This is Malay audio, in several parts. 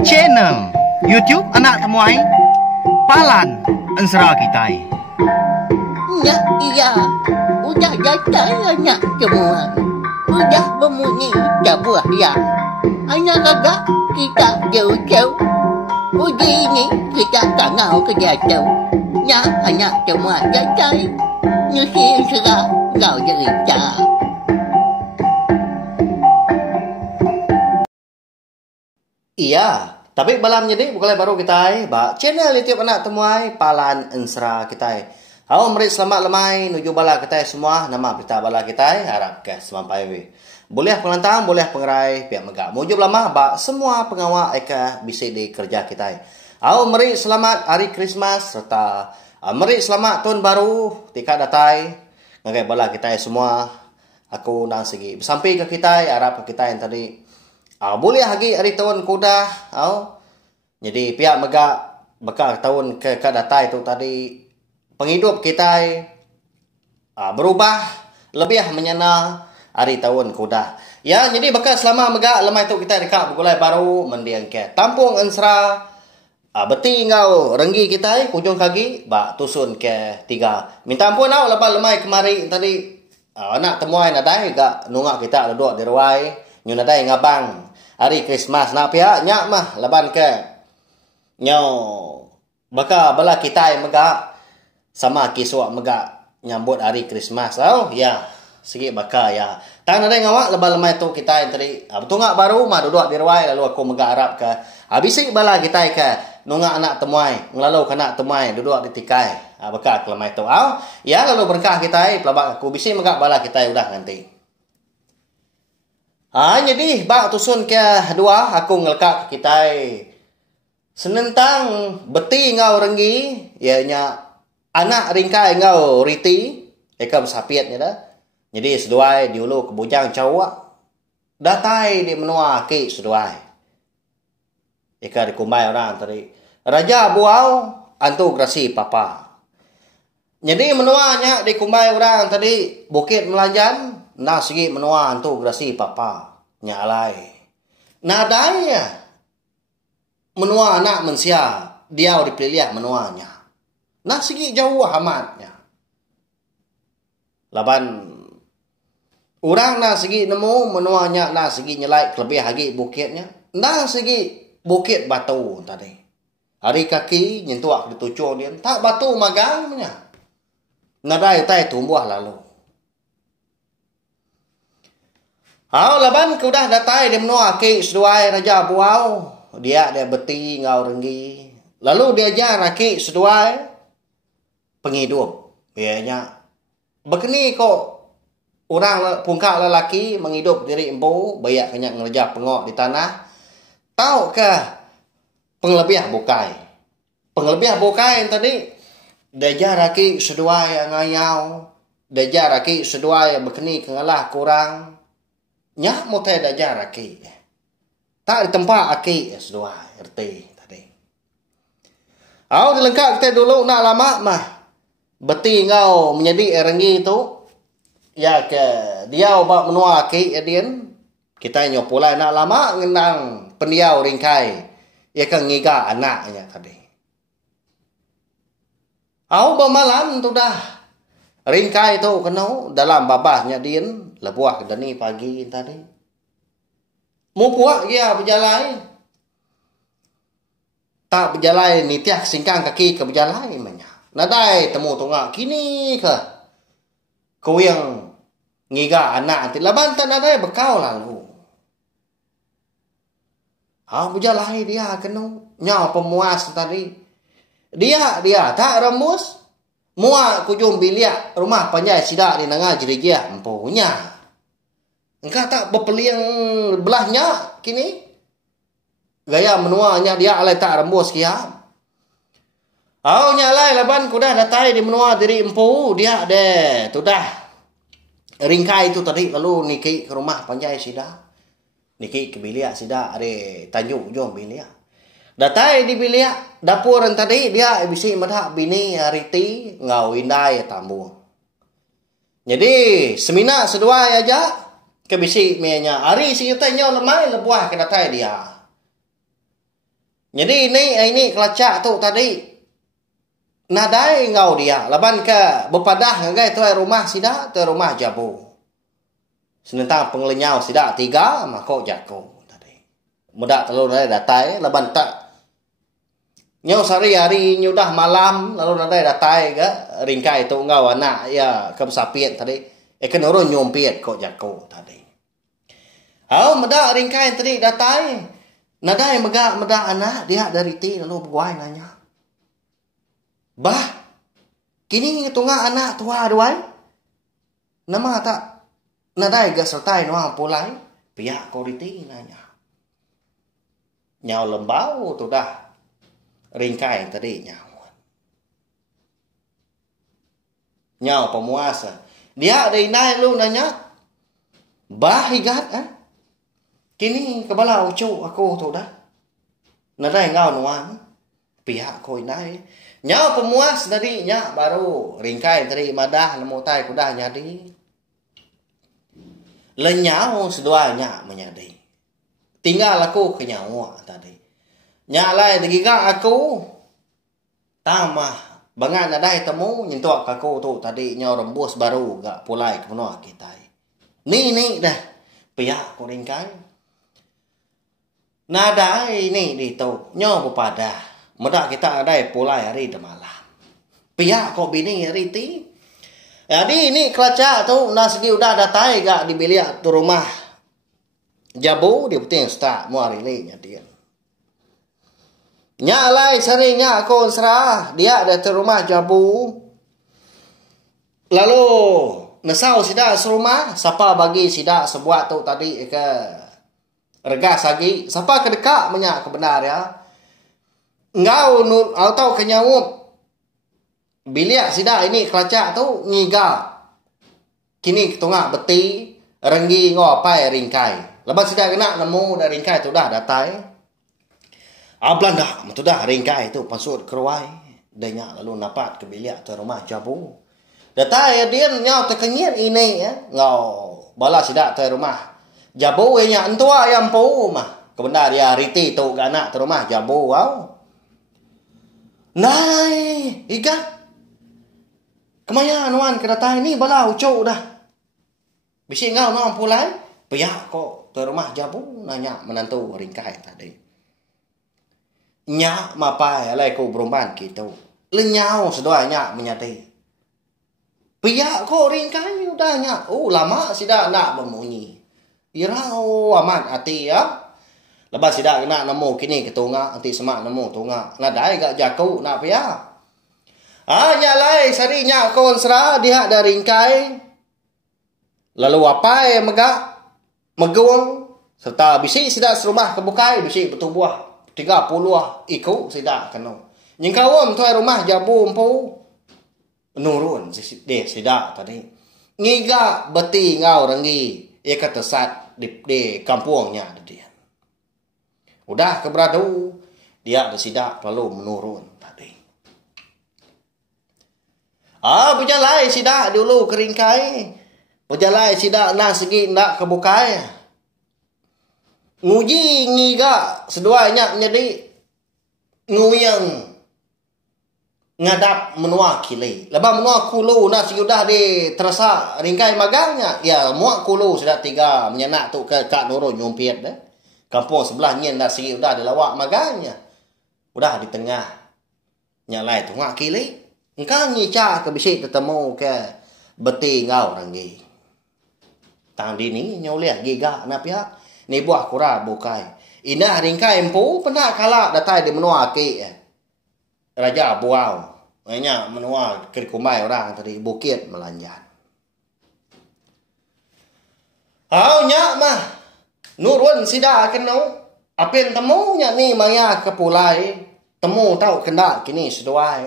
Channel YouTube Anak Temuai Palan Ensra Kitai. Ya, iya. Udah datang anak semua. Udah berbunyi sebuah ya. Anak agak kita jauh-jauh. Uji ini kita tak mau kerja jauh. Ya, anak semua datang. Nusi serah kau cerita. Iya, tapi balam jadi bukan baru kita ba channel YouTube Anak Temuai Palan Ensra kita. Halo mari selamat lemai nuju bala kita semua. Nama berita bala kita harap ke semampai we. Boleh pengelantang, boleh pengerai pihak megak. Mujub lama ba semua pengawal eka bisa di kerja kita. Halo mari selamat hari Krismas serta mari selamat tahun baru tika datai. Ngagai bala kita semua. Aku nang segi sampai ke kita harap ke kita yang tadi boleh lagi hari tahun kuda. Jadi pihak megak bakal tahun ke datai itu tadi penghidup kita berubah lebih menyena hari tahun kuda. Ya, jadi bakal selama megak lemah itu kita dekat begulai baru mendiang ke Tampung Ensra. Beti ngau renggi kita kujung kaki bak tusun ke 3. Minta ampun au lepas lemai kemari tadi anak temuai nadai gak nungak kita duduk di ruai nyu nadai ngabang hari Krismas nak pihak nyak mah leban ke nyo baka bala kita megak sama kiswak megak nyambut hari Krismas. Ya sikit baka ya tang nadai ngawak leban lemai tu kita yang tadi betungak baru mah duduk di ruai lalu aku megak harap ke habisi bala kita ke nungak anak temuai ngelalu ke anak temuai duduk di tikai baka kelemai tu ya lalu berkah kita pelabak aku bisi megak bala kita udah nanti. Jadi bak tusun ke dua aku ngelkak ke kita senentang beti ngau renggi ianya anak ringkai ngau riti eka besapiatnya dah. Jadi seduai diulu ke bujang cawak datai di menua ke seduai eka dikumbai orang tadi raja buau antu grasi papa. Jadi menuanya dikumbai orang tadi Bukit Melanjan. Nah segi menua antu grasi papa nyalai. Nah daya menua anak mensia dia dipilih menuanya. Nah segi jauh amatnya. Laban orang nah segi nemu menuanya nah segi nyelai lebih lagi bukitnya. Nah segi bukit batu tadi. Hari kaki nyentuak ditucuk dia tak batu magangnya. Nah daya tai tumbuh lalu. Laban ke udah datai dia menua ke seduai raja buau. Dia beti ngau renggi. Lalu dia ajar ke seduai penghidup. Bianya begini kok orang pungkak lelaki menghidup diri empu bayak kenyak ngerja pengok di tanah. Tahu ke penglebih bukai. Penglebih bukai yang tadi dia ajar ke seduai ngayau. Dia ajar ke seduai begini kengalah kurang. Nya mau teh dajar aki. Tak di tempat aki S2 RT tadi. Dilengkap kita dulu nak lama mah. Beti ngau menjadi renggi itu. Ya ke dia obat menua aki edian. Kita nyopulai nak lama ngenang pendiau ringkai. Ya kan ngiga anaknya tadi. Malam tu dah. Ringkai tu kena dalam babahnya din. Lebuah dani pagi tadi. Mu puak dia berjalan. Tak berjalan ni tiak singkang kaki ke berjalan manya. Nadai temu tungak kini ke. Kau yang ngiga anak nanti laban tak nadai bekau lalu. Berjalan dia kena nyaw pemuas tadi. Dia tak remus. Muak kujung bilik rumah panjai sidak di nengah jerigia empunya. Engkau tak berpeliang belahnya kini. Gaya menuanya dia alai tak rembus kiam. Nyalai laban kuda datai di menua diri empu dia deh. Tu dah. Ringkai itu tadi lalu niki ke rumah panjai sidak. Niki ke bilik sidak ada tajuk jom bilik. Datai di bilik dapur tadi dia bisi madak bini riti ngau indai tambu. Jadi semina seduai aja ke bisi mianya hari si tanya lemai lebuah ke datai dia. Jadi ini kelacak tu tadi. Nadai ngau dia. Laban ke berpadah ngagai tuai rumah sida, tuai rumah jabu. Senentang pengelenyau sida 3 mako jako tadi. Mudak telur datai laban tak. Nyau sehari-hari nyudah malam lalu nadai datai ke ringkai tu ngau anak ya ke sapiet tadi. Kenurun nyompiet kok jako tadi. Medak ringkai tadi datai. Nadai medak anak dia dari ti lalu berguai nanya. Bah, kini tunga anak tua duai. Nama tak nadai gak sertai nuang pulai. Pihak koriti nanya. Nyau lembau tu dah. Ringkai tadi nyau. Nyau pemuasa. Dia dari naik lu nanya. Bah higat Kini kebala ucuk aku tu dah. Nadai ngau nuang. Pihak koi naik. Nyau pemuas tadi nya baru ringkai tadi madah nemu tai kudah nyadi. Lenyau seduanya menyadi. Tinggal aku ke nyawa tadi. Nya lai degiga aku. Tamah bangan nadai temu nyentuak aku tu tadi nyau rembus baru gak pulai ke menua kita. Ni dah. Pihak ku ringkai. Nadai ni di tu nyau berpadah. Mudah kita ada pulai hari de malam. Pihak kok bini hari ti. Jadi ini kelacak tu nak segi udah datai gak di bilik tu rumah. Jabu dia penting start mu hari ni nyadian. Nya lai seringnya aku serah dia ada tu rumah jabu. Lalu nesau sida serumah siapa bagi sida sebuat tu tadi ke regas lagi. Siapa kedekak menyak kebenar ya. Ngau atau kenyawup biliak sida ini kelacak tu ngiga kini ketengah beti renggi ngopai ringkai lepas sida kena nemu dari ringkai tu dah datai ablan dah tu dah ringkai tu pasut keruai danya lalu napat ke biliak tu rumah jabu datai dia nyau terkenyit ini ya ngau bala sida tu rumah jabu nya entua yang pu mah kebenar dia riti tu ganak tu rumah jabu wow. Nai, iga. Kemaya nuan kedatai ni bala ucuk dah. Bisi ngau nuan pulai. Pihak kok tu rumah jabu nanya menantu ringkai tadi. Nya mapai alai ku berumban gitu. Lenyau seduanya menyati. Pihak kok ringkai udah nya. Lama sida nak memunyi. Irau amat hati ya. Lepas tidak kena nemu kini ketunga anti semak nemu tunga nadai gak jaku nak pia nyalai sarinya kon sera dia dari ringkai lalu apa megak meguang serta bisi sidak serumah kebukai bisi bertubuh 30 iku sidak kena nyingkawam tu rumah jabu empu nurun deh sidak tadi ngiga beti ngau renggi ia tesat di kampungnya dia. Udah keberadu, dia ada sidak lalu menurun tadi. Berjalan sidak dulu keringkai. Berjalan sidak nak segi nak kebukai. Nguji ngiga seduanya menjadi nguyang ngadap menua kili. Lepas menua kulu nak segi udah di terasa ringkai magangnya. Ya muak kulu sudah 3 menyenak tu ke Kak Nurul nyumpiat dah. Kampung sebelahnya dah segi udah ada lawak maganya. Udah di tengah. Nyalai tu ngak kili. Engkau ngica ke bisik ketemu ke beti ngau ranggi. Tang dini nyoleh giga na pihak. Ni buah kura bukai. Indah ringkai empu pernah kalah datai di menua ki. Raja buau. Hanya menua kumai orang tadi bukit melanjan. Nyak mah. Nurun sida kenu apin temunya ni maya ke pulai temu tahu kena kini seduai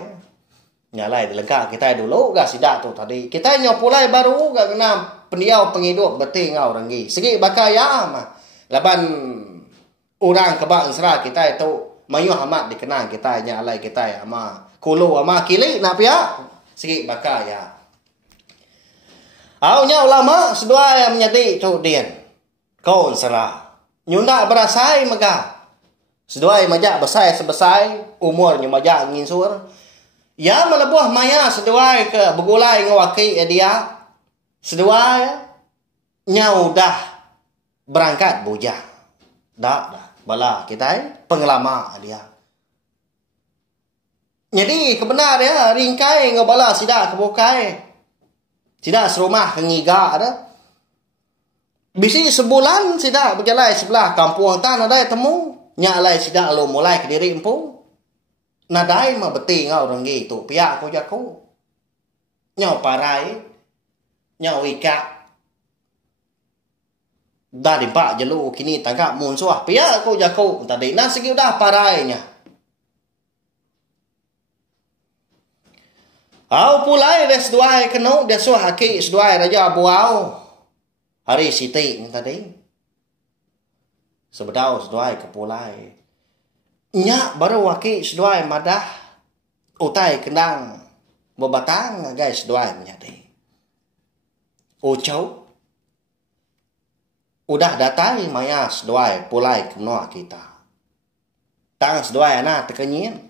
nyalai dilengkap kita dulu gak sida tu tadi kita nyo pulai baru gak kena pendiau penghidup beti ngau renggi segi bakaya mah laban orang kebak sera kita itu mayu amat dikenal kita nyalai kita ama kulu ama kili nak pia segi bakaya nya ulama seduai yang menjadi tu dian. Kaun serah. Nyunda berasai mega. Seduai majak besai sebesai umurnya majak ngin sur. Ya melebuah maya seduai ke begulai ngawaki dia. Seduai nyau dah berangkat bujang. Dah bala kita pengelama dia. Jadi kebenar ya ringkai ngabala sida kebukai. Sida serumah kengiga ada. Bisi sebulan sida berjalan sebelah kampung tan ada temu. Nya lai sida lo mulai ke diri empung. Nadai mah beti ngau renggi tu pihak ko jaku. Nyau parai. Nyau ika. Dah dimpak jelu kini tanggap mun suah pihak ko jaku tadi nah segi udah parainya. Au pulai des duai keno des suah haki seduai raja buau. Hari siti tadi. Sebedau seduai kepulai. Nya baru waki seduai madah. Utai kendang. Bebatang guys seduai menyadi. Ucau. Udah datai maya seduai pulai kemnoa kita. Tang seduai anak tekenyin.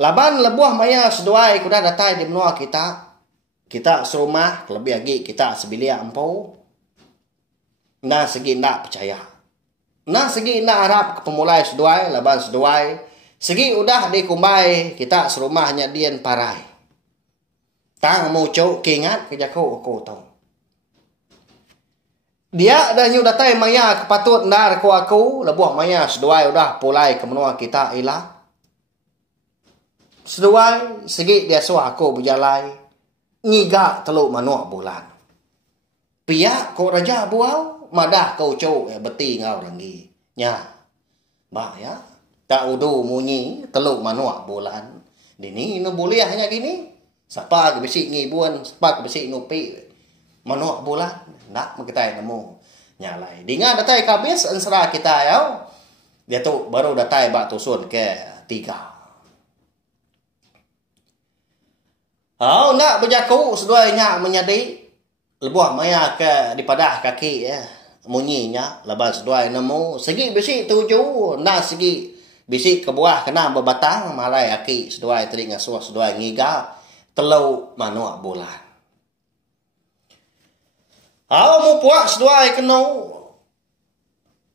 Laban lebuah maya seduai kuda datai di menua kita. Kita serumah lebih lagi kita sebilia empau. Nah segi nak percaya. Nah segi nak harap ke pemulai seduai, laban seduai. Segi udah dikumbai, kita serumahnya dian parai. Tang mau cok kingat kejaku aku tahu. Dia dah nyu datai maya kepatut ndar ku aku, lebuah maya seduai udah pulai ke menua kita ilah. Seduai segi dia suah aku berjalai. Ngiga teluk manuk bulan. Pihak ko raja buau. Madah kau cok beti ngau renggi. Nya. Bah ya. Tak udu munyi teluk manuk bulan. Dini no boleh hanya gini. Siapa ke bisik ngibun, siapa ke bisik nupi. Manuk bulan. Nak kita nemu. Nyalai. Dengan datai kabis ansra kita ya. Dia tu baru datai bak tusun ke 3. Nak berjaku seduai nyak menyadi. Lebuah maya ke di padah kaki ya. Munyinya lepas seduai nemu segi bisi tuju nah segi bisi ke buah kena berbatang malai aki seduai tadi ngasuh seduai ngiga telau manuk bulan. Mu puak seduai kena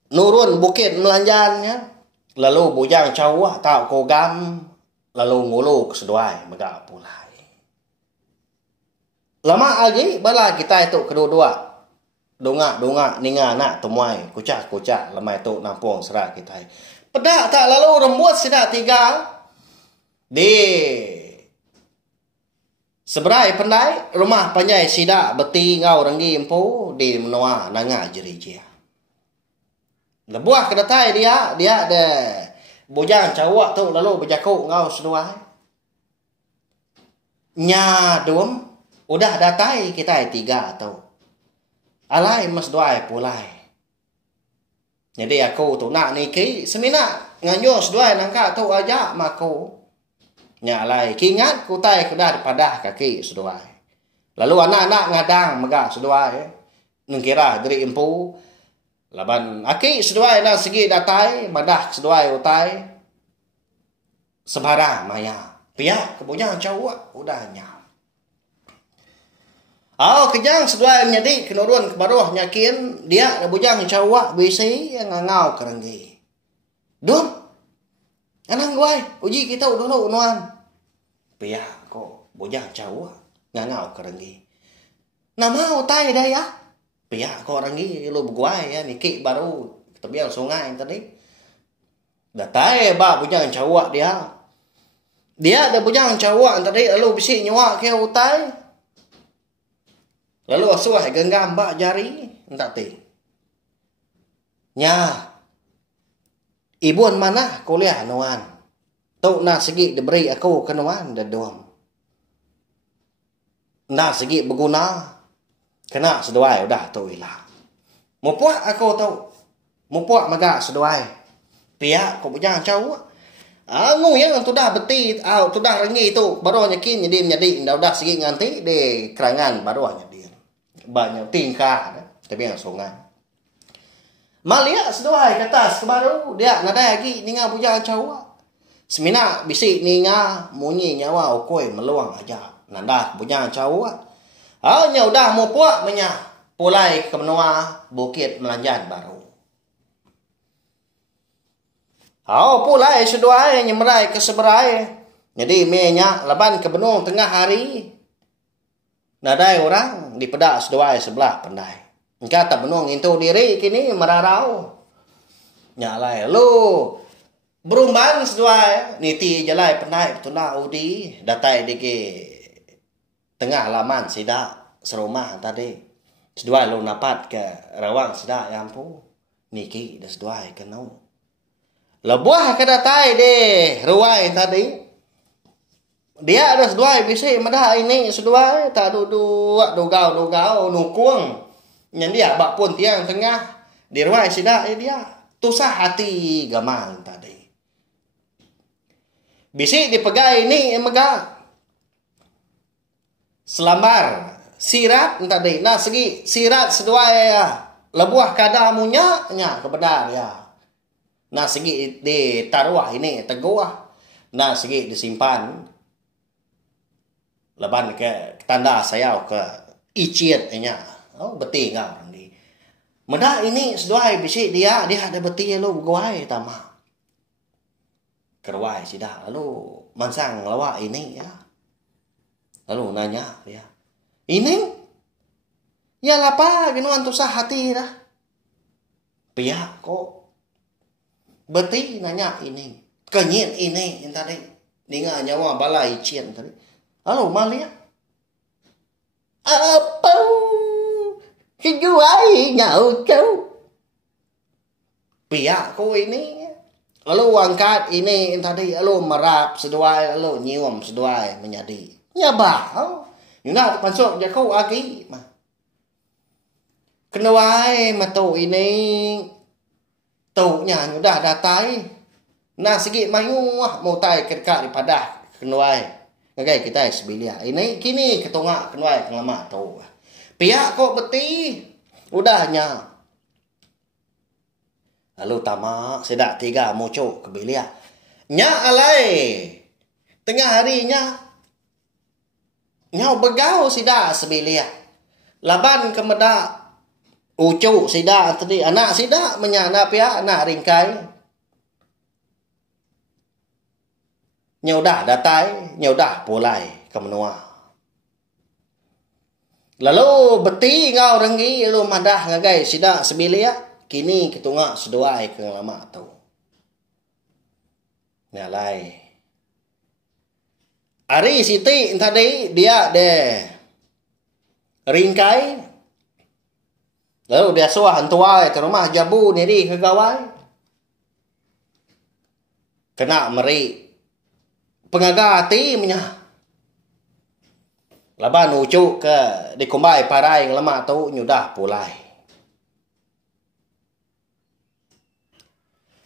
nurun bukit melanjannya lalu bujang cawah tau kogam lalu ngulu ke seduai megak pulai. Lama lagi bala kita itu kedua-dua. Dongak ninga nak temuai kucak lemai tu nampung serak kita. Pedak tak lalu rembut sidak 3 di seberai pendai rumah panjai sidak beti ngau renggi empu di menua nanga jerijia. Lebuah kedatai dia de bujang cawak tu lalu berjaku ngau seduai. Nya dum udah datai kita 3 tu. Alai mas doai pulai. Jadi aku tu nak niki semina nganyo seduai nangka tu aja maku. Nya alai kingat ku tai kedah padah kaki seduai. Lalu anak-anak ngadang megak seduai. Nengkira diri empu. Laban aki seduai na segi datai madah seduai utai. Sebarang maya. Pihak kebujang cawak udah nyam. Kejang seduai menyadi kenurun ke baruh nyakin dia ada bujang cawak bisi yang ngangau kerenggi. Dun. Anang guai, uji kita dulu unuan. Pihak kok bujang cawak ngangau kerenggi. Nama utai dah ya. Pihak kok renggi lu beguai ya niki baru tebiang sungai tadi. Datai ba bujang cawak dia. Dia ada bujang cawak tadi lalu bisi nyawak ke utai. Lalu asuh genggam bak jari entak ti. Nya. Ibun mana kuliah nuan. Tu nak segi diberi aku kenuan dadom. Nak segi berguna. Kena seduai udah tu ilah. Mupuak aku tu. Mupuak magak seduai. Pihak kau bujang cawak. Ngu yang tu dah beti, tu dah rengi tu baru nyakin jadi dah segi nganti di kerangan baru nyadi. Banyak tingkah tapi yang sungai. Malia seduai katas kebaru dia nadai lagi ninga bujang cawa. Semina bisik ninga munyi nyawa okoi meluang aja. Nanda bujang cawa. Nya udah mau puak menya. Pulai ke menua bukit melanjan baru. Pulai seduai nyemerai ke seberai. Jadi menya laban ke benung tengah hari. Nadai orang di pedak seduai sebelah pandai. Kata benung itu diri kini merarau. Nyalai lu berumban seduai niti jalai pandai betuna udi datai diki tengah laman sidak serumah tadi. Seduai lu napat ke rawang sidak yang pu niki dah seduai kenau. Lebuah ke datai deh ruai tadi. Dia ada seduai bisik madah ini seduai tak duduk dogau nukung. Yang dia bak pun tiang tengah di ruai sidak dia tusah hati gamang tadi. Bisik dipegai ini megah. Selambar sirat tadi. Nah segi sirat seduai ya. Lebuah kadamunya nya kebenar ya. Nah segi di taruah ini teguah. Nah segi disimpan. Leban ke tanda sayau ke icit nya. Beti ngau orang di. Meda ini seduai bisik dia ada beti lu guai tama. Kerwai sidah lalu mansang lawak ini ya. Lalu nanya dia. Ini ya lapa ginuan tusah hati dah. Pihak kok beti nanya ini. Kenyit ini tadi. Ninga nyawa balai cien tadi. Lalu malia. Apa? Kejuai nyau kau. Pihak kau ini. Lalu angkat ini tadi. Lalu merap seduai. Lalu nyium seduai menjadi. Ya bah. Yuna masuk je kau lagi. Kenuai matu ini. Taunya sudah datai. Nah segi mayu mau tai kedekat daripada kenuai. Ngagai kita sebilia. Ini kini ketongak kenuai kelama tau. Pihak kok beti. Udahnya. Lalu tamak sedak tiga mucuk ke bilia. Nya alai. Tengah harinya. Nyau begau sidak sebilia. Laban kemedak. Ucuk sidak tadi. Anak sidak menyana pihak anak ringkai. Nyaudah datai. Nyaudah pulai ke menua. Lalu beti ngau renggi lu madah ngagai sidak sebilia kini kitungak seduai ke lama tu. Nyalai. Ari siti tadi dia de ringkai. Lalu dia suah hantuai ke rumah jabu niri ke gawai. Kena meri pengagati menyah. Laban ucuk ke dikumbai parai yang lemah tu nyudah pulai.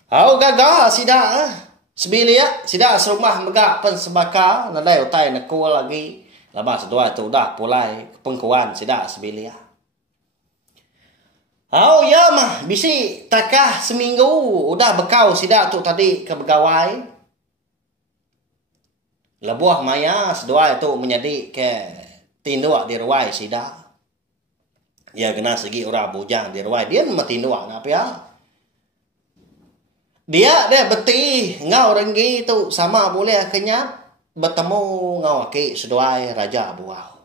Au gagal sidak sebilia sidak serumah megak pen sebaka nadai utai nakul lagi. Laban sedua tu dah pulai pengkuan sidak sebilia. Au ya mah bisi takah seminggu udah bekau sidak tu tadi ke begawai. Lebuah maya sedua itu menjadi ke tinduk di ruai sidak. Ya kena segi orang bujang di ruai dia metinduk apa ya? Dia beti ngau renggi tu sama boleh kenyap bertemu ngau aki seduai raja buau.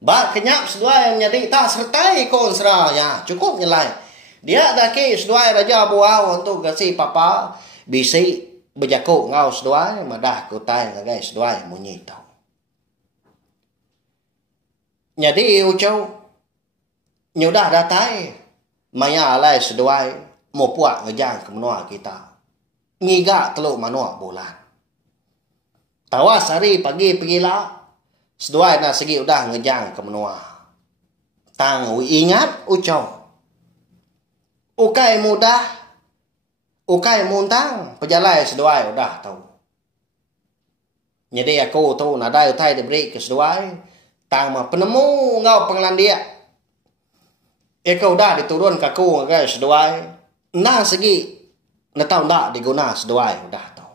Ba kenyap seduai menjadi tak sertai kon seraya cukup nyelai. Dia daki seduai raja buau untuk gasi papa bisi berjakuk ngau seduai madah kutai ngagai seduai munyi tau. Jadi ucau nyudah datai maya alai seduai mau puak ngejang ke menua kita. Ngiga teluk manua bulan. Tawas hari pagi pergilah seduai nak segi udah ngejang ke menua. Tang ingat ucau. Ukai mudah. Ukai muntang. Pejalai seduai udah tahu. Jadi aku tahu nadai utai diberi ke seduai. Tang mah penemu ngau penglandia. Kau dah diturun kaku ngagai seduai. Nah segi na tau dak diguna seduai udah tau.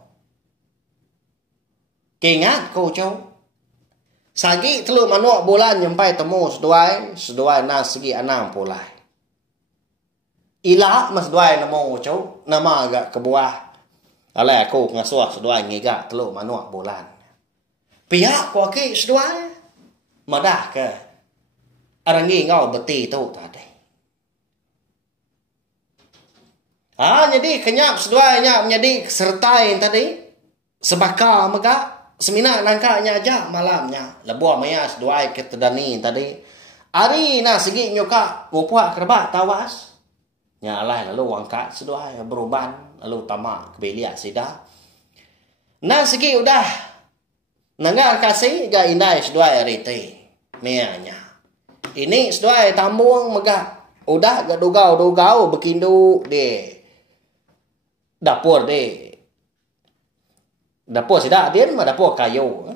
Ingat kau cau. Sagi telu manuak bulan nyampai temu seduai na segi anang pulai. Ila mas seduai namo cau, nama agak kebuah. Alai aku ngasuh seduai ngiga telu manuak bulan. Pihak ko aki seduai. Madah ke. Arangi ngau beti tu tadi. Jadi kenyap seduainya menjadi sertai tadi. Sebaka mega. Semina nangkanya aja malamnya. Lebuah maya seduai ketedani tadi. Ari na segi nyoka ngupuak kerba tawas. Nyalai lalu wangkat seduai beruban. Lalu tamak kebelia sida. Na segi udah. Nangga kasih ga indai seduai riti. Mianya. Ini seduai tambung mega. Udah ga dugau berkindu de. Dapur de. Dapur sida dia mah dapur kayu.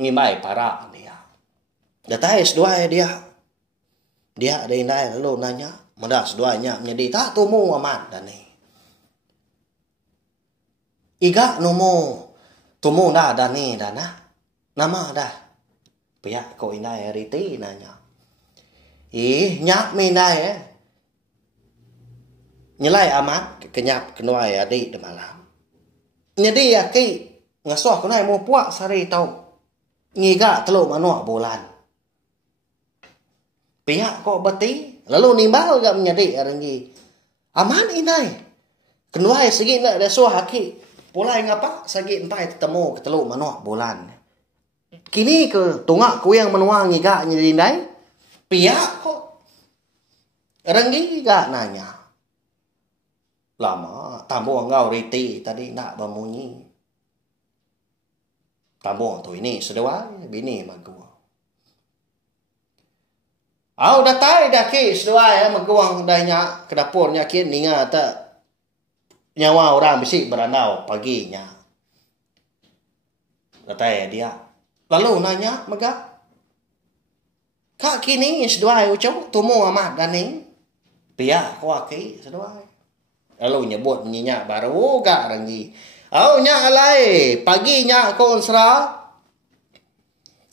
Ngimai para dia. Datai seduai dia. Dia ada indai lalu nanya, "Madah seduainya menjadi tak tumu aman dan ni." Iga nomo tumu dah dan ni dana. Nama dah. Pihak ko indai riti nanya. Nyak mindai Nyelai amat kenyap kenuai adik de malam. Jadi ya ki ngasuh kunai mau puak sari tau. Ngiga telu manuak bulan. Pihak kok beti lalu nimbal gak menjadi arangi. Aman inai. Kenuai segi nak ada suah ki. Pulai ngapa sagi entai ketemu ketelu manuak bulan. Kini ke tungak ku yang menuang ngiga nyedi indai. Pihak kok arangi gak nanya. Lama tambung ngau riti tadi nak bemunyi. Tambung tu ini seduai bini maguang. Au datai dah ki seduai maguang danya ke dapurnya ki ninga tak nyawa orang bisik berandau paginya. Datai dia. Lalu nanya mega. Kak kini seduai ucap tumu amat dan ni. Pia kuaki seduai. Lalu nyebut menyenyak baru gak rangi. Nyak alai. Pagi nyak kau unsra.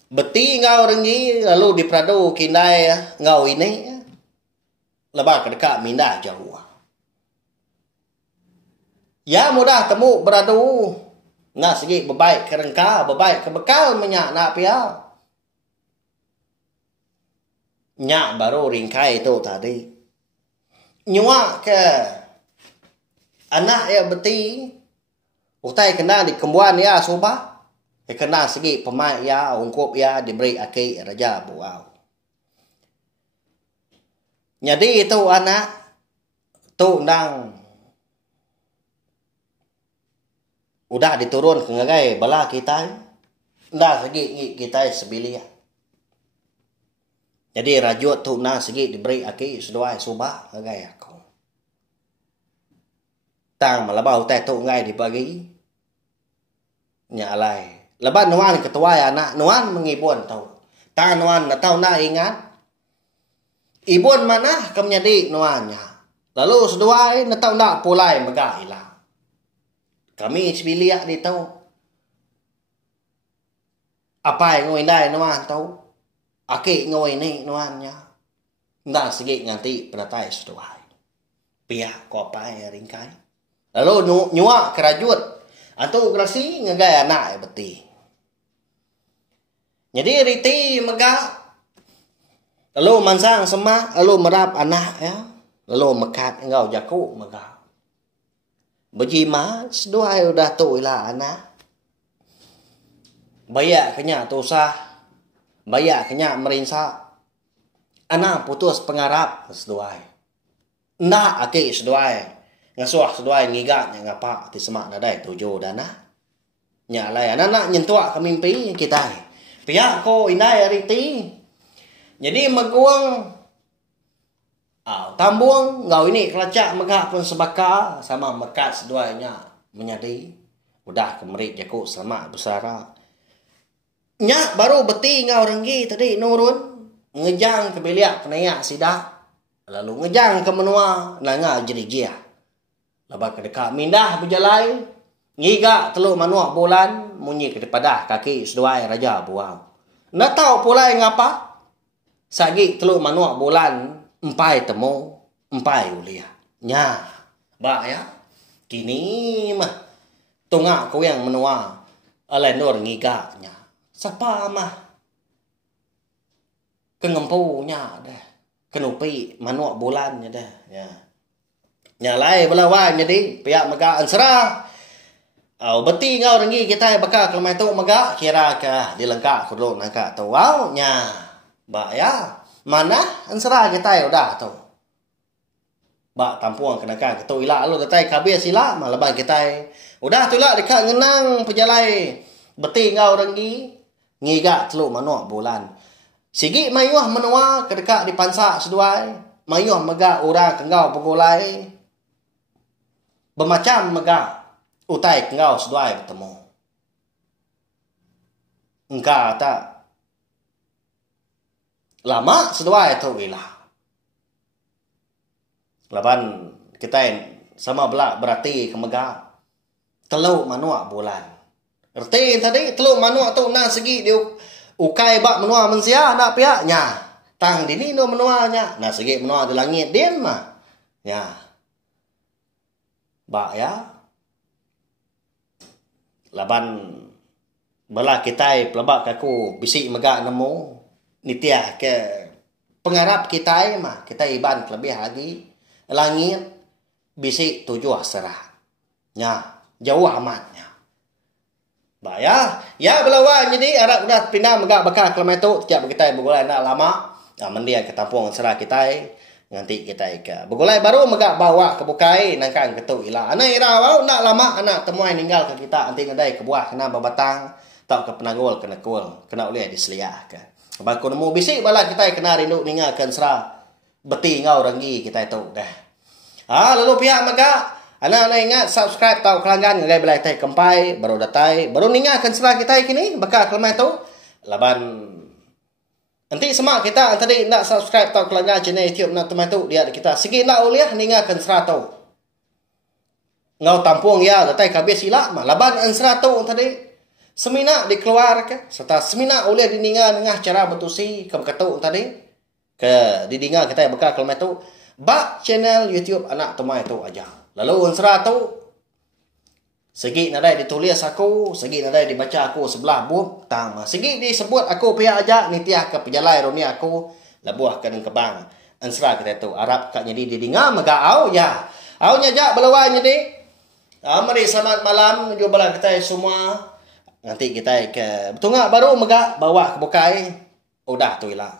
Beti ngau rangi. Lalu diperadu kindai ngau ini. Lepas kedekat mindah jauh. Ya mudah temu beradu. Nah segi bebaik ke rengka. Bebaik ke bekal menyak nak pia. Nyak baru ringkai itu tadi. Nyuak ke anak ya beti. Utai kena di kembuan ya subah. Kena segi pemain ya ungkup ya diberi aki raja buau. Jadi itu anak tu nang udah diturun ke ngagai bala kita. Ndah segi kita sebilia. Jadi rajut tu nang segi diberi aki seduai subah ngagai aku. Tang malabau teh tu ngai di pagi. Nya alai. Leban nuan ketua anak, nuan mengibun tau. Tang nuan na tau na ingat. Ibun mana ke menjadi nuannya. Lalu seduai na tau na pulai megah hilang. Kami sebilia di tau. Apa yang ngoi dai nuan tau. Aki ngoi ni nuannya. Nda segi nganti penatai seduai. Pihak kopai ringkai. Lalu nyuak kerajut. Atau gerasi ngegai anak beti. Jadi riti megah. Lalu mansang semak. Lalu merap anak ya. Lalu mekat engkau jaku megah. Berjima seduai udah tu ilah anak. Bayak kenya tosah. Bayak kenya merinsak. Anak putus pengarap seduai. Nak aki seduai. Ngasuh seduai ngigat yang ngapa ti semak nadai tujuh dana. Nya lai anak nyentuak ke mimpi kita. Pihak ko inai ariti. Jadi maguang tambung ngau ini kelacak megah pun sebaka sama mekat seduainya menyadi. Udah kemerik jaku sama besara. Nya baru beti ngau renggi tadi nurun ngejang ke beliak kenayak sidak. Lalu ngejang ke menua nanga jerijia. Lepas ke dekat mindah berjalai. Ngiga teluk manuak bulan. Munyi ke depadah kaki seduai raja buang. Nak tahu pula ngapa? Sagi teluk manuak bulan. Empai temu. Empai ulia. Nya. Bak ya. Kini mah. Tungak kau yang menua. Alenor ngiga nya. Siapa mah? Kengempunya dah. Kenupi manuak bulannya dah. Ya. Nyalai belawan jadi pihak megak ansra. Beti ngau rengi kita bakal kelemai tu megak kira ke dilengkap kudu nangka tu. Wow nya. Bak ya. Mana ansra kita udah tu. Bak tampuang kenakan ketu ila lu datai kabir sila malaban kita. Udah tu lah dekat ngenang pejalai. Beti ngau rengi ngigak teluk manuak bulan. Sigi mayuh menua kedekat di pansak seduai. Mayuh megak orang kenggau pegolai. Bermacam megak utai kenggau seduai bertemu. Engkau tak lama seduai tu ilah. Laban kita sama belak berarti ke megak teluk manuak bulan. Erti tadi teluk manuak tu nak segi dia ukai bak menua mensia nak pihaknya. Tang dini no menuanya. Nak segi menua di langit dia mah. Ya. Bak ya. Laban bala kita pelabak kaku bisik megak nemu nitiah ke pengarap kita mah kita iban lebih lagi langit bisik tujuh serah. Ya, jauh amatnya. Ba ya belawan jadi arak udah pindah megak bakal kelemai tu tiap kita bergulai nak lama mendia ke tampung serah kita nanti kita ke bergulai baru megak bawa ke bukai nangkan ketu ila anak ira wau nak lama anak temuai ninggal ke kita anti ngedai ke buah kena babatang tak ke penagul kena kul kena ulih diseliah ke bakun nemu bisik bala kita kena rindu ninggalkan serah beti ngau rengi kita itu dah lalu pihak megak anak-anak ingat subscribe tahu kelanggan ngai belai tai kempai baru datai baru ninggalkan serah kita kini bakal kelemai tu laban nanti semak kita tadi nak subscribe tahu kelanggan channel YouTube nak teman tu dia kita segi nak uliah ninggalkan serah tu ngau tampung ya datai kabeh silak mah laban an serah tu tadi semina dikeluarkan serta semina oleh diningal ngah cara betusi ke ketu tadi ke didingal kita bakal kelemai tu bak channel YouTube anak temai tu aja. Lalu unsra tu segi nadai ditulis aku, segi nadai dibaca aku sebelah buku tang. Segi disebut aku pihak aja nitiah ke pejalai roni aku labuah ke kebang. Unsra kita tu Arab kat jadi didinga mega au ya. Au nya jak belawan jadi. Mari selamat malam menuju bala kita semua. Nanti kita ke betungak baru mega bawa ke bukai. Udah tu ilah.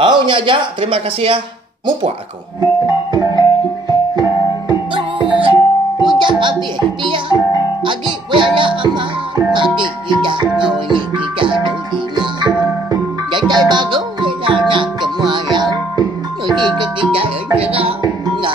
Au nya jak terima kasih ya. Mupuak aku. Agi dia agi buaya ama agi dia kau ini kita dina jadi bagus nak semua ya jadi kita ngau dia